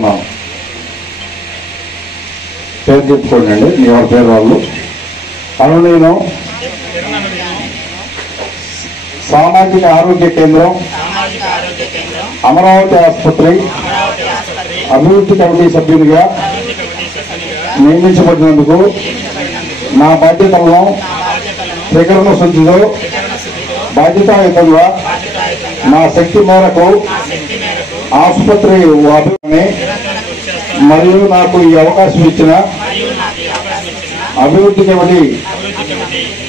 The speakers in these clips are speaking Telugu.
కోరుతున్నాను. పేరు చెప్పుకోండి, ఎవరి పేరు వాళ్ళు. నేను సామాజిక ఆరోగ్య కేంద్రం అమరావతి ఆసుపత్రి అభివృద్ధి కమిటీ సభ్యునిగా నియమించబడినందుకు నా బాధ్యతలను స్వీకరణ శుద్ధితో బాధ్యతాయుతంగా నా శక్తి మేరకు ఆసుపత్రి అభివృద్ధిని మరియు నాకు ఈ అవకాశం ఇచ్చిన అభివృద్ధి కమిటీ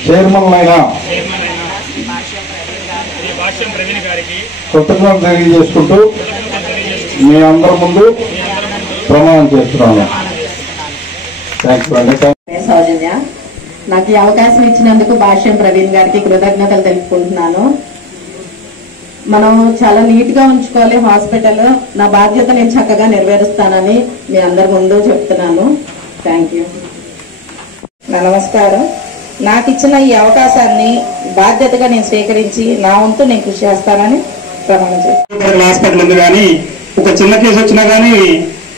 చైర్మన్లైన కృతజ్ఞతలు తెలియజేసుకుంటూ మీ అందరి ముందు ప్రమాణం చేస్తున్నాను. సౌజన్య, నాకు ఈ అవకాశం ఇచ్చినందుకు భాష్యం ప్రవీణ్ గారికి కృతజ్ఞతలు తెలుపుకుంటున్నాను. మనం చాలా నీట్ గా ఉంచుకోవాలి హాస్పిటల్. నా బాధ్యత నేను చక్కగా నెరవేరుస్తానని మీ అందరి ముందు చెప్తున్నాను. Thank you. నమస్కారం. నాకు ఇచ్చిన ఈ అవకాశాన్ని బాధ్యతగా నేను స్వీకరించి నా వంతు నేను కృషి చేస్తానని ప్రమాణం చేస్తాను. హాస్పిటల్ ఉంది కానీ ఒక చిన్న కేసు వచ్చినా కానీ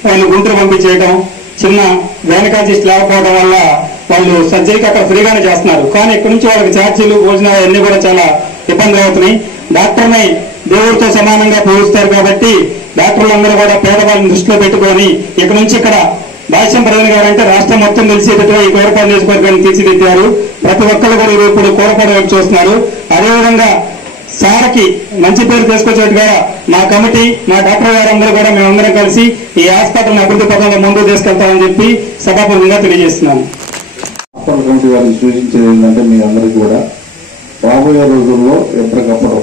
వాళ్ళు గుంటూరు పంపించేయడం, చిన్న గైనకాలజిస్ట్ లేకపోవడం వల్ల వాళ్ళు సర్జరీకి అక్కడ ఫ్రీగానే చేస్తున్నారు. కానీ ఇక్కడ నుంచి వాళ్ళకి ఛార్జీలు, భోజనాలు అన్ని కూడా చాలా ఇబ్బందులు అవుతున్నాయి. డాక్టర్ని దేవుడితో సమానంగా పూజిస్తారు కాబట్టి డాక్టర్లందరూ కూడా పేదవాళ్ళని దృష్టిలో పెట్టుకొని ఇక్కడ నుంచి ఇక్కడ భాష్యం ప్రవీణ్ గారు అంటే రాష్ట్రం మొత్తం తెలిసేటట్టు ఈ కోరపాడు నియోజకవర్గాన్ని తీర్చిదిద్దారు. ప్రతి ఒక్కరు కూడా ఇప్పుడు కోరపాడు వైపు చూస్తున్నారు. అదేవిధంగా సార్కి మంచి పేరు తీసుకొచ్చేట్టుగా మా కమిటీ, మా డాక్టర్ గారు అందరూ కూడా మేమందరం కలిసి ఈ హాస్పిటల్ అభివృద్ధి పథకంలో ముందుకు తీసుకెళ్తామని చెప్పి సభాపూర్వకంగా తెలియజేస్తున్నాను. హాస్పిటల్ కమిటీ వారికి సూచించేది ఏంటంటే మీ అందరికీ కూడా రాబోయే రోజుల్లో ఎప్పటికప్పుడు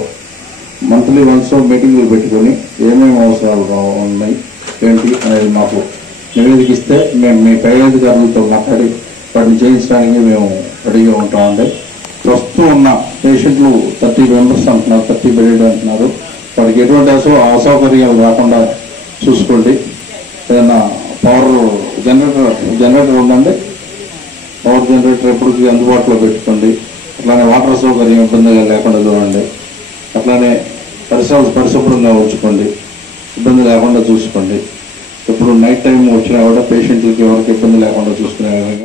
మంత్లీ వన్స్ మీటింగ్లు పెట్టుకొని ఏమేమి అవసరాలు ఉన్నాయి ఏంటి అనేది మాకు నివేదికిస్తే మేము మీ పై అధికారులతో మాట్లాడి వాటిని చేయించడానికి మేము రెడీగా ఉంటామండి. ప్రస్తుతం ఉన్న పేషెంట్లు 30 మెంబర్స్ అంటున్నారు, 30 బెడ్ అంటున్నారు. వాడికి ఎటువంటి అసౌకర్యాలు రాకుండా చూసుకోండి. ఏదైనా పవర్ జనరేటర్ ఉందండి, పవర్ జనరేటర్ ఎప్పటికీ అందుబాటులో పెట్టుకోండి. అట్లానే వాటర్ సౌకర్యం ఇబ్బందిగా లేకుండా చూడండి. అట్లానే పరిశుభ్రంగా ఉంచుకోండి, ఇబ్బంది లేకుండా చూసుకోండి. ఇప్పుడు నైట్ టైం వచ్చినా కూడా పేషెంట్లకి ఎవరికి ఇబ్బంది లేకుండా చూసుకునే విధంగా